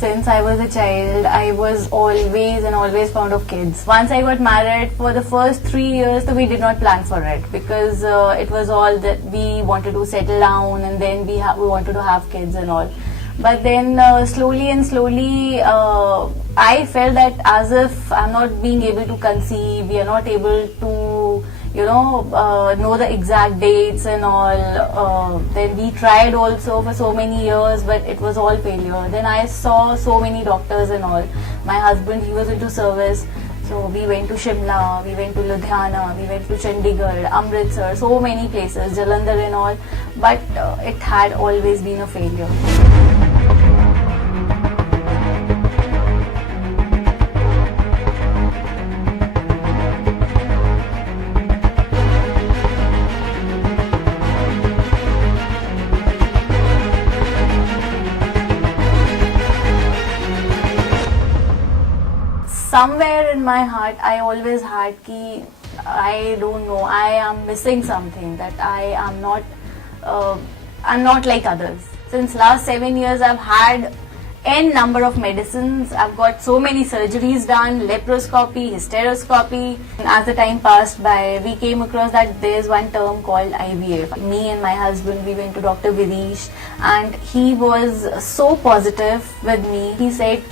since I was a child, I was always fond of kids. Once I got married, for the first 3 years, we did not plan for it because it was all that we wanted to settle down and then we wanted to have kids and all. But then slowly, I felt that as if I'm not being able to conceive, we are not able to know the exact dates and all. Then we tried also for so many years, but it was all failure. Then I saw so many doctors and all. My husband, he was into service. So we went to Shimla, we went to Ludhiana, we went to Chandigarh, Amritsar, so many places, Jalandhar and all. But it had always been a failure. Somewhere in my heart, I always had I don't know, I am missing something, that I'm not like others. Since last 7 years, I've had n number of medicines. I've got so many surgeries done, laparoscopy, hysteroscopy. As the time passed by, we came across that there's one term called IVF. Me and my husband, we went to Dr. Vidish, and he was so positive with me. He said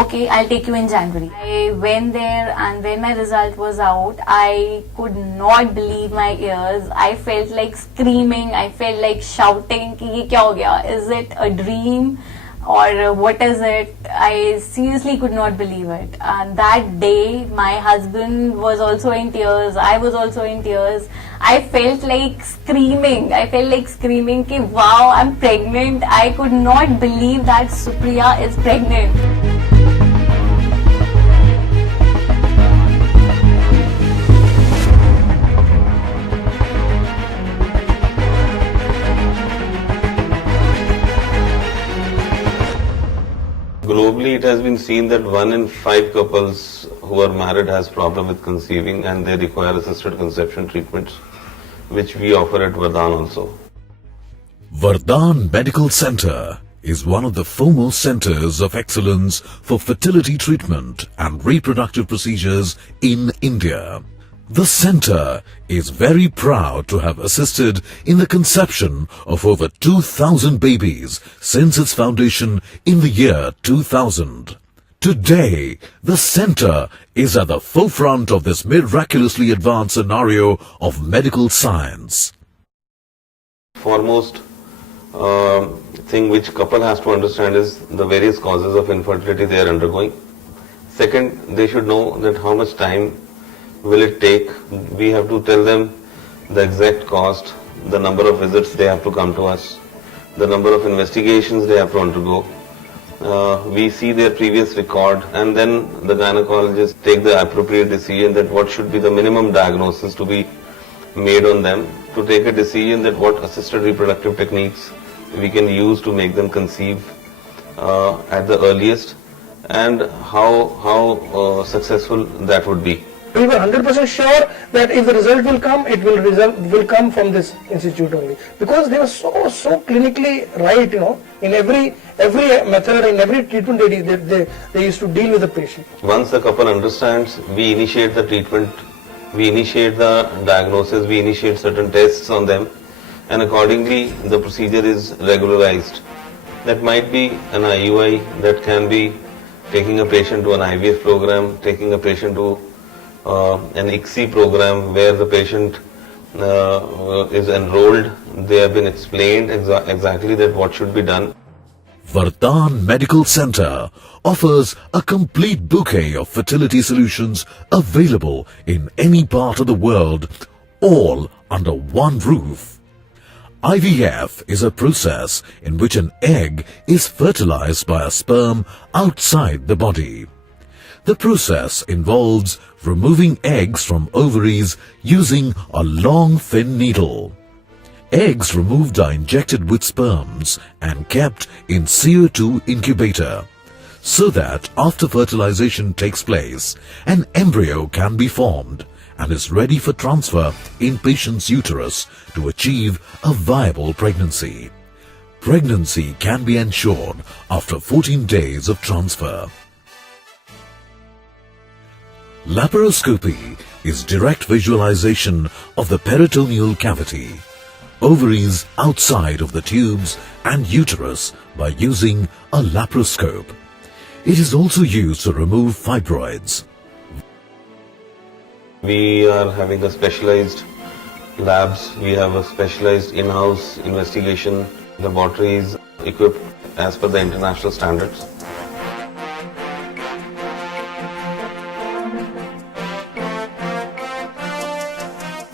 okay, I'll take you in January. I went there, and when my result was out, I could not believe my ears. I felt like screaming, I felt like shouting, ki ye kya ho gaya? Is it a dream? Or what is it? I seriously could not believe it. And that day, my husband was also in tears. I was also in tears. I felt like screaming. Ki wow, I'm pregnant. I could not believe that Supriya is pregnant. Globally, it has been seen that 1 in 5 couples who are married has problem with conceiving, and they require assisted conception treatments, which we offer at Vardhan also. Vardhan Medical Center is one of the foremost centers of excellence for fertility treatment and reproductive procedures in India. The center is very proud to have assisted in the conception of over 2,000 babies since its foundation in the year 2000. Today, the center is at the forefront of this miraculously advanced scenario of medical science. Foremost thing which couple has to understand is the various causes of infertility they are undergoing. Second, they should know that how much time will it take. We have to tell them the exact cost, the number of visits they have to come to us, the number of investigations they have to undergo. We see their previous record, and then the gynecologist take the appropriate decision that what should be the minimum diagnosis to be made on them, to take a decision that what assisted reproductive techniques we can use to make them conceive at the earliest, and how successful that would be. We were 100% sure that if the result will come, it will come from this institute only, because they were so clinically right, in every method, in every treatment they used to deal with the patient. Once the couple understands, we initiate the treatment, we initiate the diagnosis, we initiate certain tests on them, and accordingly the procedure is regularized. That might be an IUI, that can be taking a patient to an IVF program, taking a patient to an ICSI program where the patient is enrolled. They have been explained exactly that what should be done. Vardhan Medical Center offers a complete bouquet of fertility solutions available in any part of the world, all under one roof. IVF is a process in which an egg is fertilized by a sperm outside the body. The process involves removing eggs from ovaries using a long thin needle. Eggs removed are injected with sperms and kept in CO2 incubator, so that after fertilization takes place, an embryo can be formed and is ready for transfer in patient's uterus to achieve a viable pregnancy. pregnancy can be ensured after 14 days of transfer. Laparoscopy is direct visualization of the peritoneal cavity, ovaries outside of the tubes and uterus by using a laparoscope. It is also used to remove fibroids. We are having a specialized labs. We have a specialized in-house investigation laboratories equipped as per the international standards.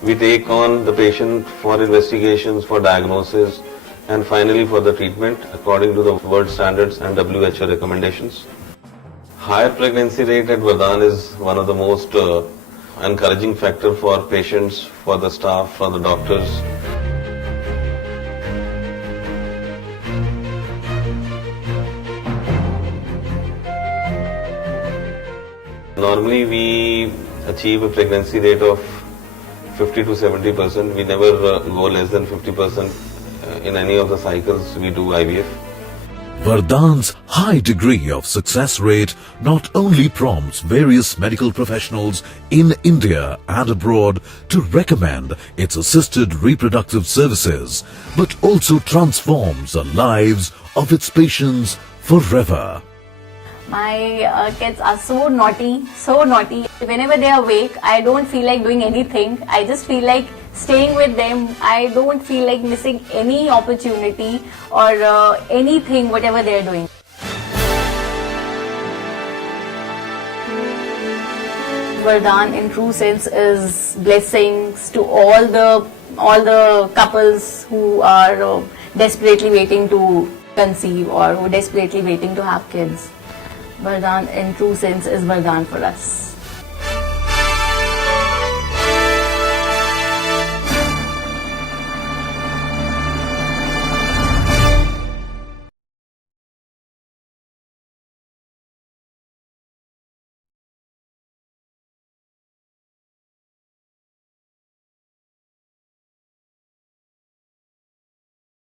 We take on the patient for investigations, for diagnosis, and finally for the treatment according to the world standards and WHO recommendations. Higher pregnancy rate at Vardhan is one of the most encouraging factor for patients, for the staff, for the doctors. Normally we achieve a pregnancy rate of 50 to 70%. We never go less than 50% in any of the cycles we do IVF. Vardhan's high degree of success rate not only prompts various medical professionals in India and abroad to recommend its assisted reproductive services, but also transforms the lives of its patients forever. My kids are so naughty, so naughty. Whenever they are awake, I don't feel like doing anything. I just feel like staying with them. I don't feel like missing any opportunity or anything, whatever they are doing. Vardhan, in true sense, is blessings to all the couples who are desperately waiting to conceive or who are desperately waiting to have kids. Vardhan, in true sense, is Vardhan for us.